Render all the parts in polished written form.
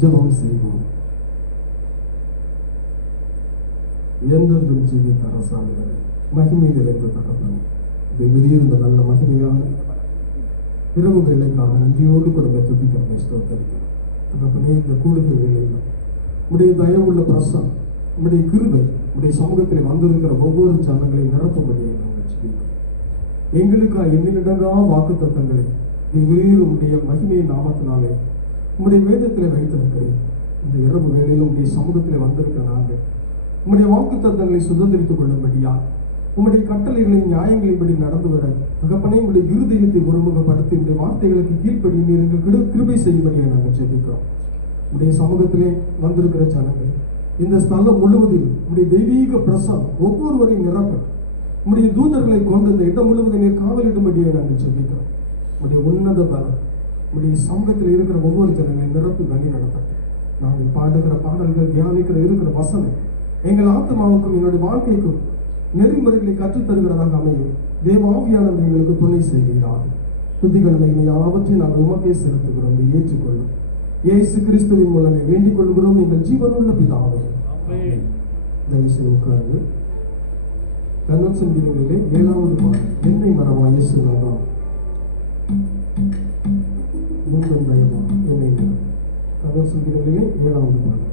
ஜெபம் செய்வோம். என்றென்றும் ஜீவித்த அரசாளுகளை மகிமை நிறைந்த தகப்பனே, இந்த நல்ல மகிமையான இரவு வேலைக்காக நன்றியோடு கொடுங்க துதிக்கிறதை ஸ்தோத்தரிக்கிறோம். தகப்பனே, இந்த கூடுதல் வேலையில் உடைய தயவுள்ள பிரசம், உடைய கிருபை, உடைய சமூகத்தில் வந்திருக்கிற ஒவ்வொரு ஜனங்களையும் நிரப்பும்படியை நாங்கள் ஜெபிக்கிறோம். எங்களுக்காக எண்ணிலடங்கா வாக்கு தத்தங்களை வேறு உடைய மகிமை நாமத்தினாலே உங்களுடைய வேதத்தில் வைத்திருக்கிறேன். இந்த இரவு வேளையில் உடைய சமூகத்தில் வந்திருக்கிற நாங்கள் உங்களுடைய வாக்கு தத்தங்களை சுதந்திரித்துக் கொள்ளும்படியா உங்களுடைய கட்டளைகளின் நியாயங்களின்படி நடந்து வர தகப்பனே, உங்களுடைய இருதயத்தை ஒருமுகப்படுத்தி உங்களுடைய வார்த்தைகளுக்கு கீழ்ப்படி நீங்கள் கிருபை செய்யும்படியை நாங்கள் ஜெபிக்கிறோம். உங்களுடைய சமூகத்திலே வந்திருக்கிற ஜனங்கள் இந்த ஸ்தலம் முழுவதும் உங்களுடைய தெய்வீக பிரசம் ஒவ்வொருவரையும் நிரப்ப உங்களுடைய தூதர்களை கொண்டு இந்த இடம் முழுவதும் நீர் காவலிடும்படியை நாங்கள் ஜெபிக்கிறோம். உங்களுடைய உன்னத பலம் உங்களுடைய சமூகத்தில் இருக்கிற ஒவ்வொரு ஜனங்களையும் நிரப்பி வழி நடத்தட்டும். நாங்கள் பாடுகிற பாடல்கள், தியானிக்கிற இருக்கிற வசனம் எங்கள் ஆத்மாவுக்கும் என்னுடைய வாழ்க்கைக்கும் நெறிமுறைகளை கற்றுத்தருகிறதாக அமையும். தேவாவியானவர் எங்களுக்கு துணை செய்கிறார். துதிகளை யாவற்றையும் நாங்கள் உமக்கே செலுத்துகிறோம். ஏற்றுக்கொள்ளும் இயேசு கிறிஸ்துவின் மூலமே வேண்டிக் கொள்கிறோம் எங்கள் ஜீவனுள்ள பிதாவே. தயவு செய்து உட்கார்ந்து தன்னம் சங்கீதங்களிலே 7வது பாடல், என்னை மறவா இயேசுநாதா முன்பன் தயவா என்னை மறவா. தன்னம் சங்கீதங்களிலே 7வது பாடல்.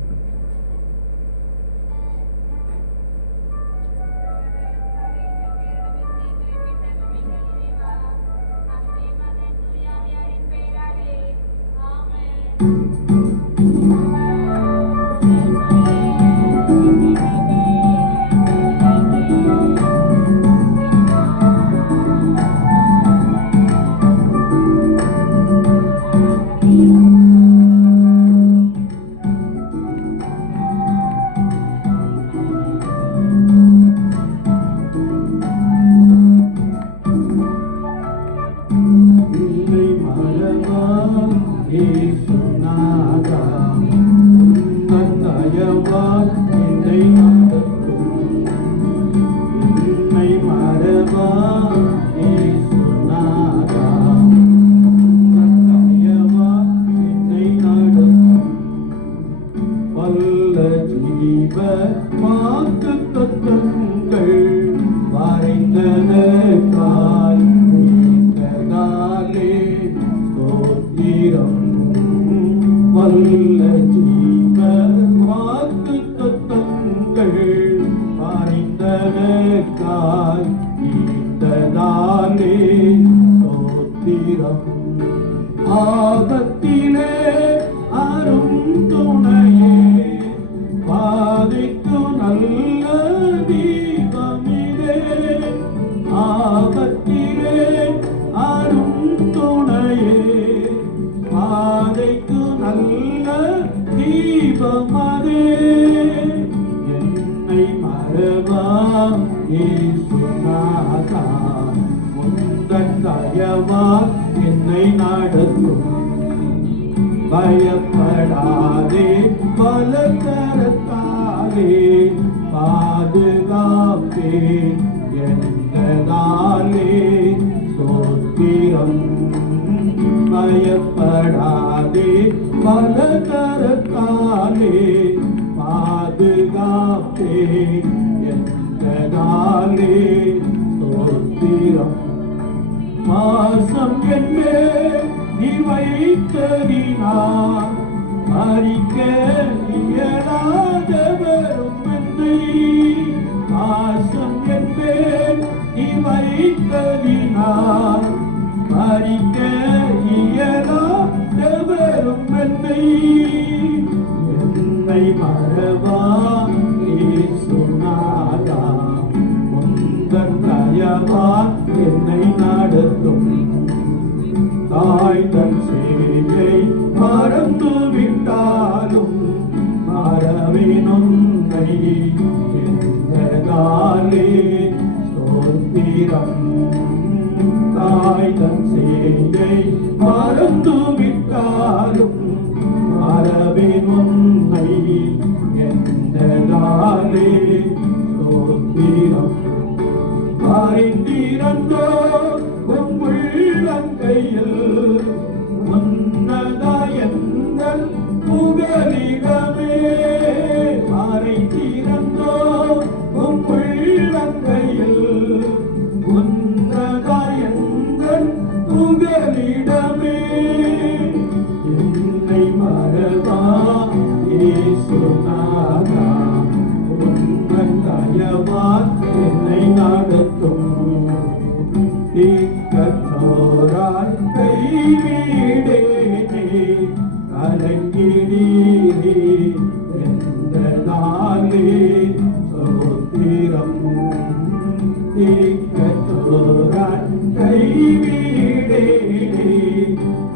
ஆபத்திலே அரும் துணையே, பாதைக்கு நல்ல தீபமிலே. ஆபத்திலே அரும் துணையே, பாதைக்கு நல்ல தீபமதே. என்னை மறவா இயேசுநாதா, உந்தன் தயவா என்னை நடத்தும். பயப்படாதே, பலதரத்தாலே பாதுகாப்பே என்றதாலே சோத்திரம். பயப்படாதே, பலதரத்தாலே பாதுகாப்பே என்றதாலே சோத்திரம். மாசம் என்னே நீ வைத்ததினார் அறிக்க இயலாத வரும் என்னை. மாசம் என்னே நீ வைத்ததினார் அறிக்க இயலாத வரும் என்னை. என்னை மறவா இயேசுநாதா, உந்தன் தயவா என்னை நடத்தும். தாய் தன் சேவை மறந்து விட்டாலும் மறவினொன்றை என்றதாலே சோத்திரம். தாய் தன் சேவை மறந்து விட்டாலும் மறவினொன்றை என்றதாலே சோத்திரம். அறிந்திரந்தோ உள்ளங்கையில் முன்னதா எங்கள் புகழ் ஸ்தோத்திரம் தீக்கத்தோரான் கைவிடே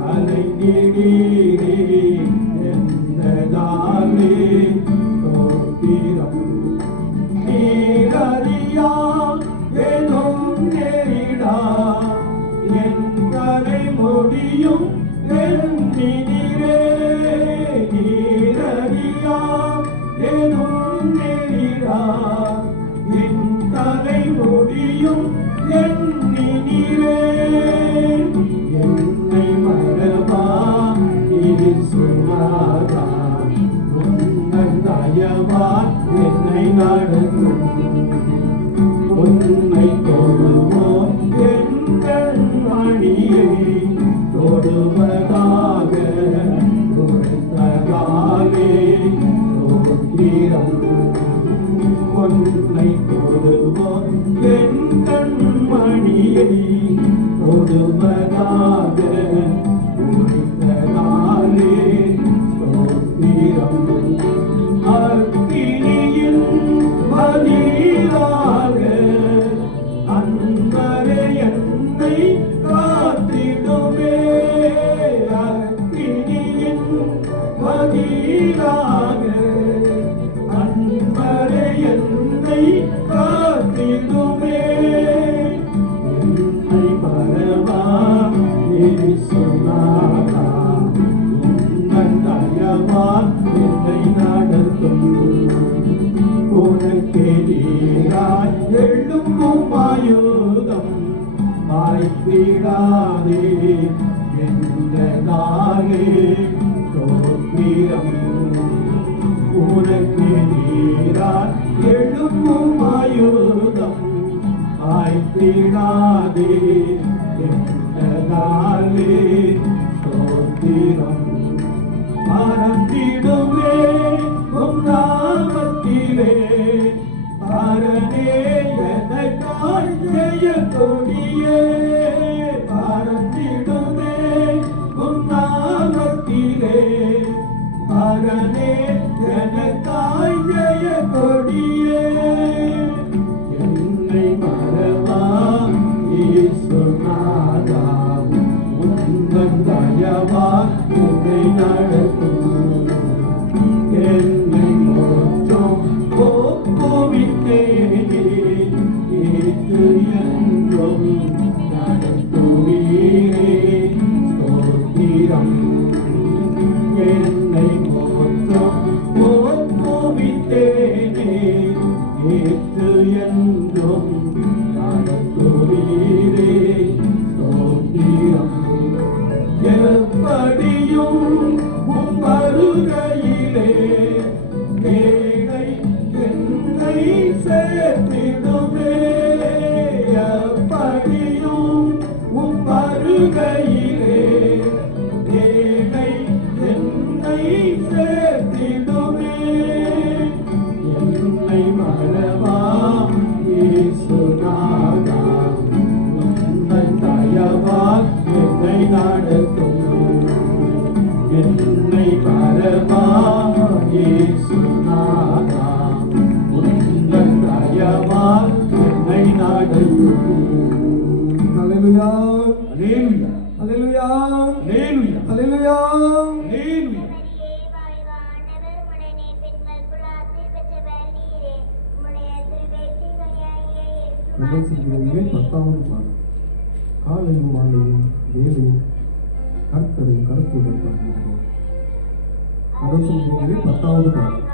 அலைந்திடீரே என்றதாலே ஸ்தோத்திரம் நீரறியா எனும் நேரிடா என் கரை முடியும் எண்ணினீரே நீரறியா எனும் நேரிடா என் கரை முடியும் எண்ணினீரே என்னை மறவா இது சொன்னாரா உங்கள் தயவா என்னை நடத்தும் உன்னை தொழுவோம் எங்கள் மணியை தொடுவதாக கொடுத்ததாலே தோற்றிரம் உன்னை தொடுவோம் எங்கள் மணியை தொடுவதாக கொடுத்ததாலே தோற்றிரம் அக்கினியின் பதிலாக அன்பரே என்னை காத்திடுமே அக்கினியின் பதிலாக அன்பரே என்னை காத்திடுமே என்னை மறவா சொன்னாரா உங்கள் தயவா என்னை நடத்தும் உனக்கெதிராய் எழும்பும் ஆயுதம் வாய்ப்பிடாதே என்றதாலே ஸ்தோத்திரம் உனக்கெதிராய் எழும்பும் ஆயுதம் வாய்ப்பிடாதே என்றதாலே ஸ்தோத்திரம் மறந்திடுவே உம் நாமத்திலே பரனே எனக்காய் ஜெய கொடியே மறந்திடுவே உம் நாமத்திலே பரனே எனக்காய் ஜெய கொடியே என்னை மறவா ஈஸ்வரநாதா உங்கள் தயவா என்னை நடத்தும் என்னை மோட்சம் ஒப்புவித்தேனே ஏற்று என்றும் நடத்துவீரே ஸ்தோத்திரம் என்னை மோட்சம் ஒப்புவித்தேனே ஏற்று என்றும் நடத்துவீரே ஸ்தோத்திரம் எப்படியும் உம் வருகையிலே ஏழை என்னை சேர்த்திடுமே எப்படியும் உம் வருகையிலே ஏழை என்னை சேர்த்திடுமே என்னை மறவா இயேசுநாதா உங்கள் தயவா என்னை நடத்தும் என்னை மறவா இயேசுநாதா உங்கள் தயவா என்னை நடத்தும் ஹல்லேலூயா அல்லேலூயா ஹல்லேலூயா அல்லேலூயா ஹல்லேலூயா அல்லேலூயா பிரபஞ்சத்திலே 10வது பாடம் காலையும் மாலையும் வேலையும் கர்த்தரை கருத்துடன் பார்க்கிறோம். பிரபஞ்சத்திலே 10வது பாடம்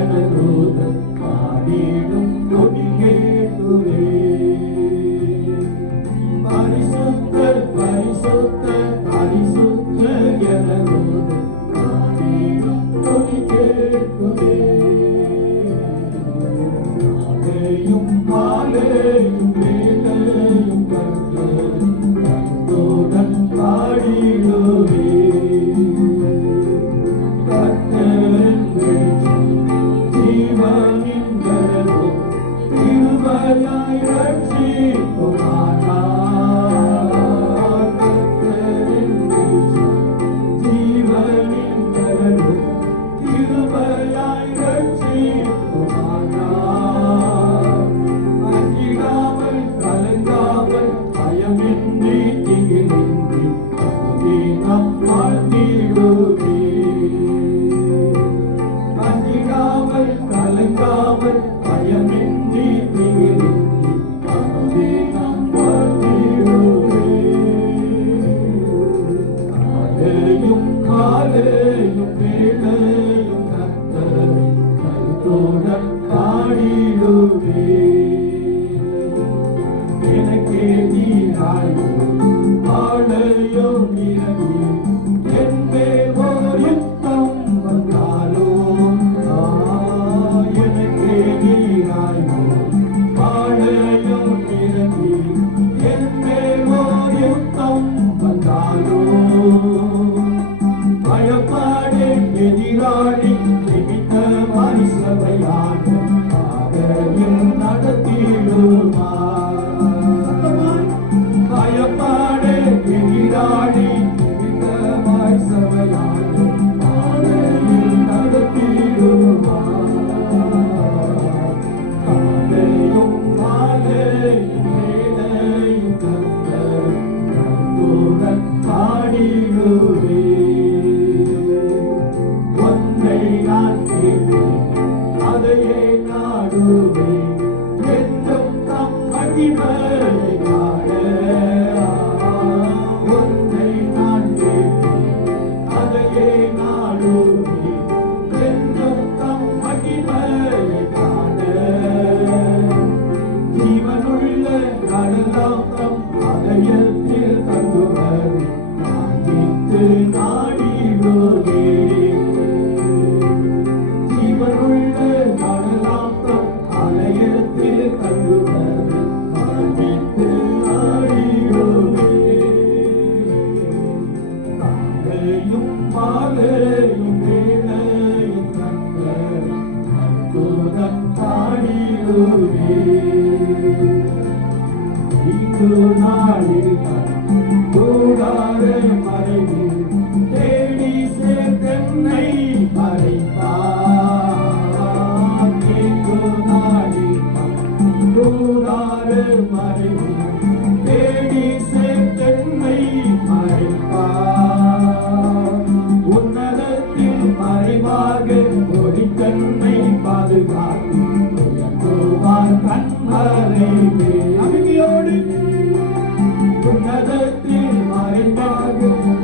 எனதூதன் பாடிடும் கொடி கேட்குதே. பரிசுத்தர் பரிசுத்தர் பரிசுத்தர் எனதூதன் பாடிடும் கொடி கேட்குதே. மாலையும் மாலையும் வேலையும் கர்த்தருடன் பாடிடுவே. கர்த்தரின் வெளிச்சம் ஜீவனின் கரமும் கிருபையாய் ரட்சிக்குமானார். கர்த்தரின் வெளிச்சம் ஜீவனின் கரமும் கிருபையாய் ரட்சிக்குமானார். அஞ்சிடாமல் கலங்காமல் பயமின்றி திகிலின்றி நம் வாழ்ந்திடுவே. அஞ்சிடாமல் கலங்காமல் பயமின்றி திகிலின்றி நம் வாழ்ந்திடுவே. காலையும் காலையும் வேளையும் கர்த்தரை கருத்துடன் பாடிடுவே. எனக்கே நீராயோ ஆளையோ நிரவி என் மேல் ஒரு யுத்தம் வந்தாலோ. எனக்கே நீராயோ ஆளையோ நிரவி என் மேல் ஒரு யுத்தம் வந்தாலோ. பயப்பாடே எதிராளி நிமித்தமாய் சபையாக பாதையில் நடத்திடுவார். பயப்பாடே எதிராளி நிமித்தமாய் சபையாக பாதையில் நடத்திடுவார். காலையும் மாலையும் வேளையும் கர்த்தர் கருத்துடன் பாடிடுவே. ஒன்றை நான் கேட்பேன் அதையே நாடுவேன் என்றும் தம் மகிமையை காண. ஒன்றை நான் கேட்பேன் அதையே நாடுவேன் என்றும் தம் மகிமையை காண. ஜீவனுள்ள கடலாம் தம் ஆலயத்தில் தங்குவதை நாடித்து நாடிடுவே. ஜீவனுள்ள கடலாம் தம் ஆலயத்தில் தங்குவதை நாடித்து நாடிடுவே. காலையும் மாலையும் வேளையும் கர்த்தரை கருத்துடன் பாடிடுவே. இன்று நாளில் கூடாரை மறைவில் தேடி சேர்த்தென்னை மறைப்பார். இன்று நாளில் கூடாரை மறைவில் தேடி சேர்த்தென்னை மறைப்பார். உன்னதத்தில் மறைவாக ஒளித்தன்மை பாதுகாத்து உயர்த்துவார் கண்மறைவே. அமைதியோடு உன்னதத்தில் மறைவாக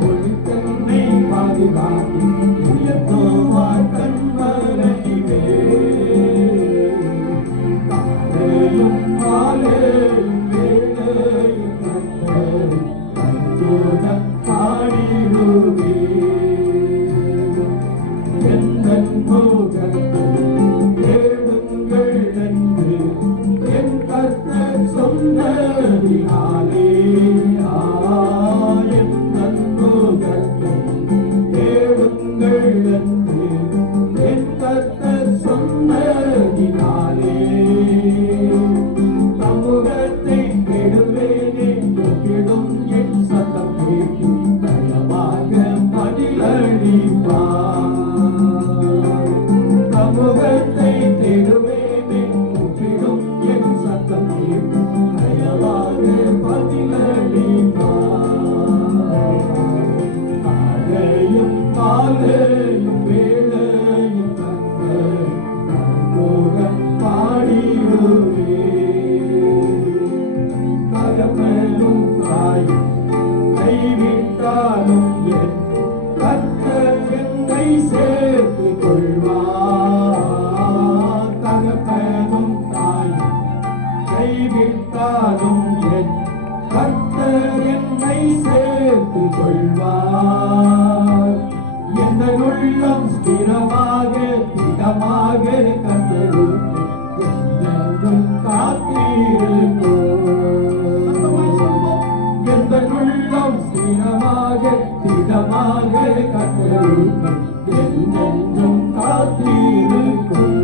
ஒளித்தன்மை பாதுகாத்து உயர்த்துவார் கண்மறைவே. காலையும் மாலையும் வேளையும் கர்த்தரை கருத்துடன் பாடிடுவே. எந்தன் முகத்தை கர்த்தருக்கு என்றென்றும் காத்திருப்போம். எந்த உள்ளம் ஸ்திரமாக கர்த்தருக்கு என்றென்றும் காத்திருக்கும்.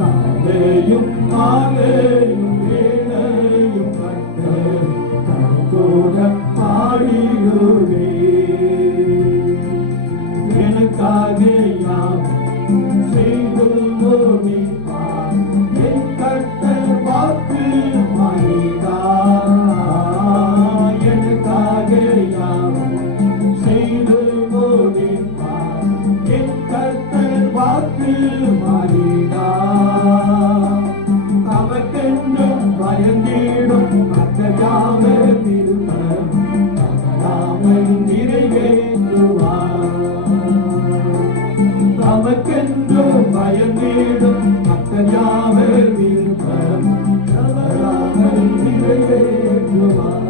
காலையும் மாலையும் வேளையும் கர்த்தர் கூட பாடிடுவே. எனக்காக யாவும் செய்து முடிப்பார் என் கர்த்தர் வாக்கு மாறினார். எனக்காக யாவும் செய்து முடிப்பார் என் கர்த்தர் வாக்கு மாறினார். தமக்கென்றும் பயந்திடும் கர்த்தராக திருப்பம் தவறாமல் நிறைவேற்றுவார். தமக்கென்றும் பயந்திடும் கர்த்தராக திருப்பம் தவறாமல் நிறைவேற்றுவார்.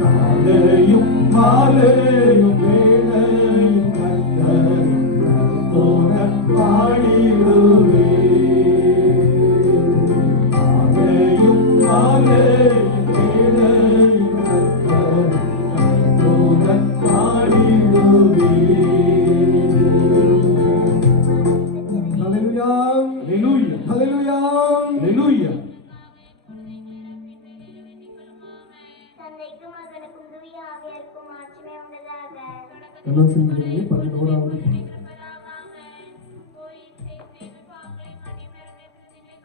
காலையும் மாலையும் வேளையும் கர்த்தர் தோட பாடிடுவே. காலையும் மாலையும் வேளையும் கர்த்தர் தோட பாடிடுவே. ஹல்லேலூயா ஹல்லேலூயா ஹல்லேலூயா ஹல்லேலூயா. தந்தைக்கும் மகனுக்கும் தூய ஆவியாருக்கும் ஆட்சிமை உண்டதாக. எல்லாம் சிந்திக்கிறீங்க 11வது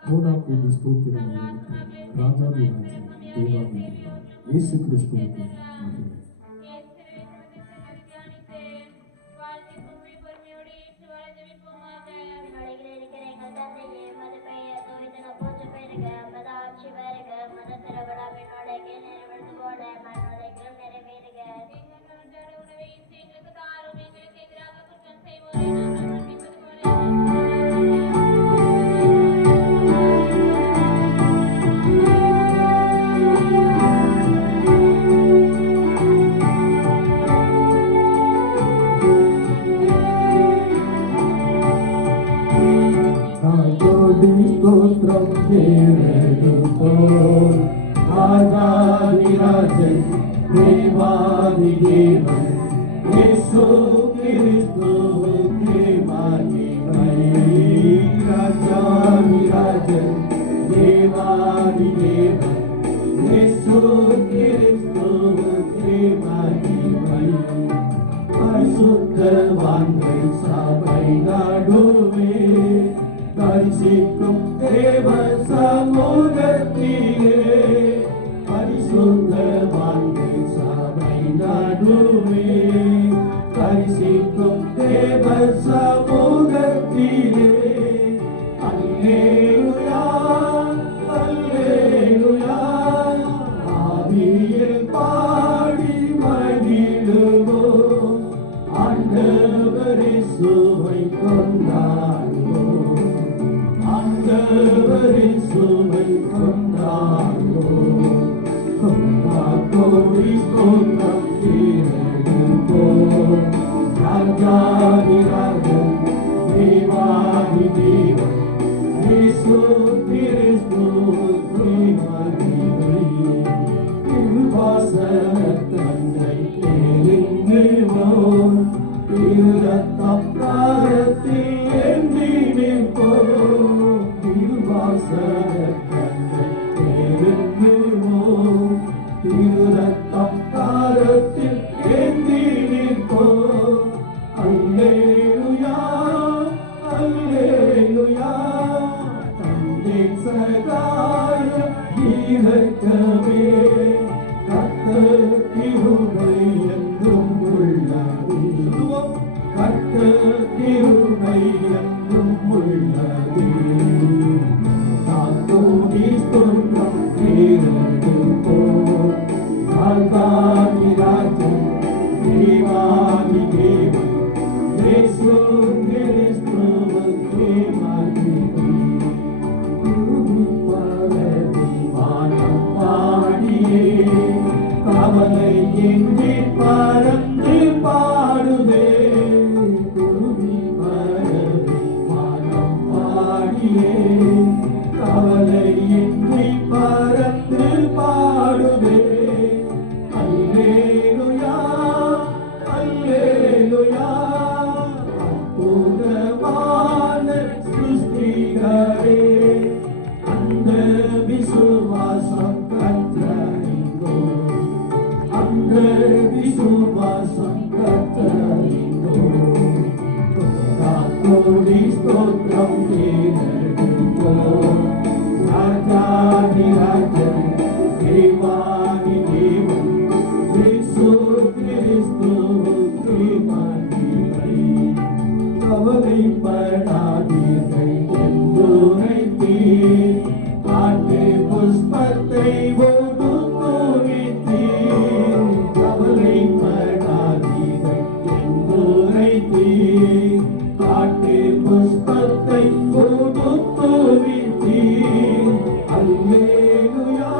கோடாகோடி ஸ்தோத்திரம் ராஜாதி ராஜன் தேவாதி இயேசு கிறிஸ்துவுக்கு மகிமை. விண்ணுலகில் இருக்கிற எங்கள் தந்தையே, உமது பெயர் தூயதென போற்றப் பெறுக. உமது ஆட்சி வருக. உமது திருவிழா விண்ணுலகில் நிறைவேறுவது போல மண்ணுலகிலும் நிறைவேறுக. ஸ்தோத்திரம் கேளுப்போம். ராஜாதிராஜன் தேவாதி தேவன் இயேசு கிறிஸ்துவுக்கே மகிமை. ராஜாதிராஜன் தேவாதி தேவன் இயேசு கிறிஸ்துவுக்கே மகிமை. பரிசுத்தவான்கள் சபை நடுவே தரிசிக்கும் தேவ சமூகத்திலே. பரிசுத்தவான்கள் சபை நடுவே தரிசிக்கும் தேவ சமூகத்திலே. அல்லேலூயா அல்லேலூயா. ஆவியில் பாடி மகிழுவோம். ஆண்டவர் இயேசுவை கொண்டாடுவோம். ஆண்டவர் இயேசுவை கொண்டாடுவோம். கோடி ஸ்தோத்திரம் கேளுப்போம். ராஜாதிராஜன் தேவாதி தேவன் இயேசு கிறிஸ்துவுக்கே மகிமை. திருவாசக தந்தை கேளுங்குவோம். திருரத்தம் காரத்தில் ஏந்தி நிற்போம். திருவாசக தந்தை கேளுங்குவோம். திருரத்தம் காரத்தில் ஏந்தி நிற்போம். அல்லேலூயா அல்லேலூயா. தந்தை சகாய இரக்கமே கர்த்தர் கிருபை என்றும் உள்ளது. கர்த்தர் கிருபை என்றும் உள்ளது. தாத்தோடி ஸ்தோத்திரம் கேளுப்போம். ராஜாதிராஜன் தேவாதி தேவன் இயேசு கிறிஸ்துவுக்கே மகிமை. வானம் பாடியே கவலை இன்றி பறந்து பாடுதே. குருவி ரட்சிகரே அந்த விசுவாசம் கற்றறிந்தோ அந்த விசுவாசம் கற்றறிந்தோ கோடி ஸ்தோத்திரம் தேவோ ராஜாதி ராஜன் தேவாதி தேவன் இயேசு கிறிஸ்து மகிமை கவலைப்படாதீர்கள் என்றுரைத்தீர் காட்டு புஷ்பத்தை ஒரு தூவித்தீர் கவலைப்படாதீர்கள் என்றுரைத்தீர் காட்டு புஷ்பத்தை ஒரு தூவித்தீர் அல்லேலூயா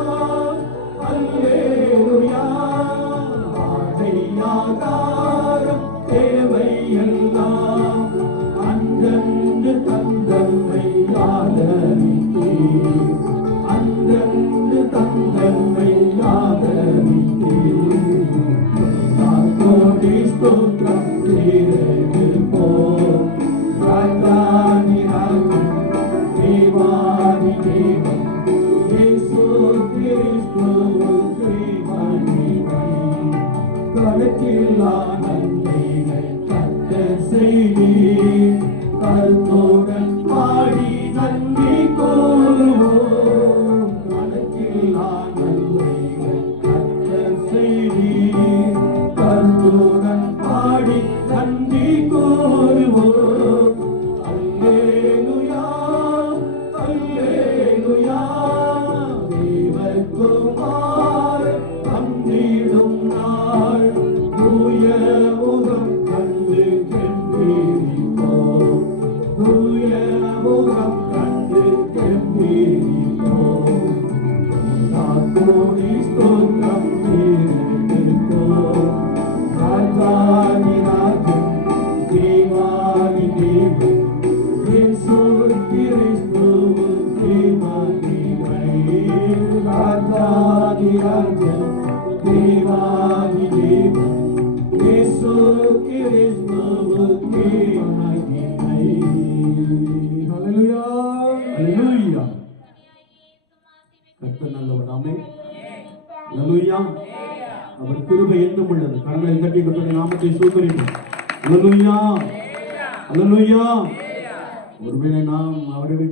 அல்லேலூயா ஆடையாகாரம் தேவை எல்லாம் அந்தந்து தந்தமை ஆதரித்தீர் அந்தந்து தந்தமை ஆதரித்தீர் கோடி ஸ்தோத்திரம் தேரது போ ராஜாதி ராஜன் தேவாதி தேவன் இயேசு கிறிஸ்து மகிமை கணக்கில்லா நன்மைகள் கர்த்தர் செய்தீர் கருத்துடன் பாடி நன்றி கூறுவோம் கணக்கில்லா நன்மைகள் கர்த்தர் செய்தீர் கருத்துடன் பாடி நன்றி கூறுவோம் அல்லேலூயா அல்லேலூயா தேவகுமாரன் வந்திடும் நாள் தூய முகம் கண்டு கெம்பீரிப்போம் தூய முகம் கண்டு கெம்பீரிப்போம் கோடி ஸ்தோத்திரம் தேவனுக்கோம் ராஜாதி ராஜன் தேவாதி தேவன் இயேசு கிறிஸ்துவுக்கே மகிமை ராஜாதி ராஜன் தேவாதி தேவன் இயேசு கிறிஸ்துவுக்கே மகிமை ஹல்லேலூயா ஹல்லேலூயா கர்த்தர் நல்லவர் ஆமென் ஹல்லேலூயா அவர் கிருபை என்றும் உள்ளது கரங்களை தட்டி கர்த்தருடைய நாமத்தை ஸ்தோத்திரிப்போம் ஹல்லேலூயா ஹல்லேலூயா ஒருவேளை நாம் அவரை விட்டு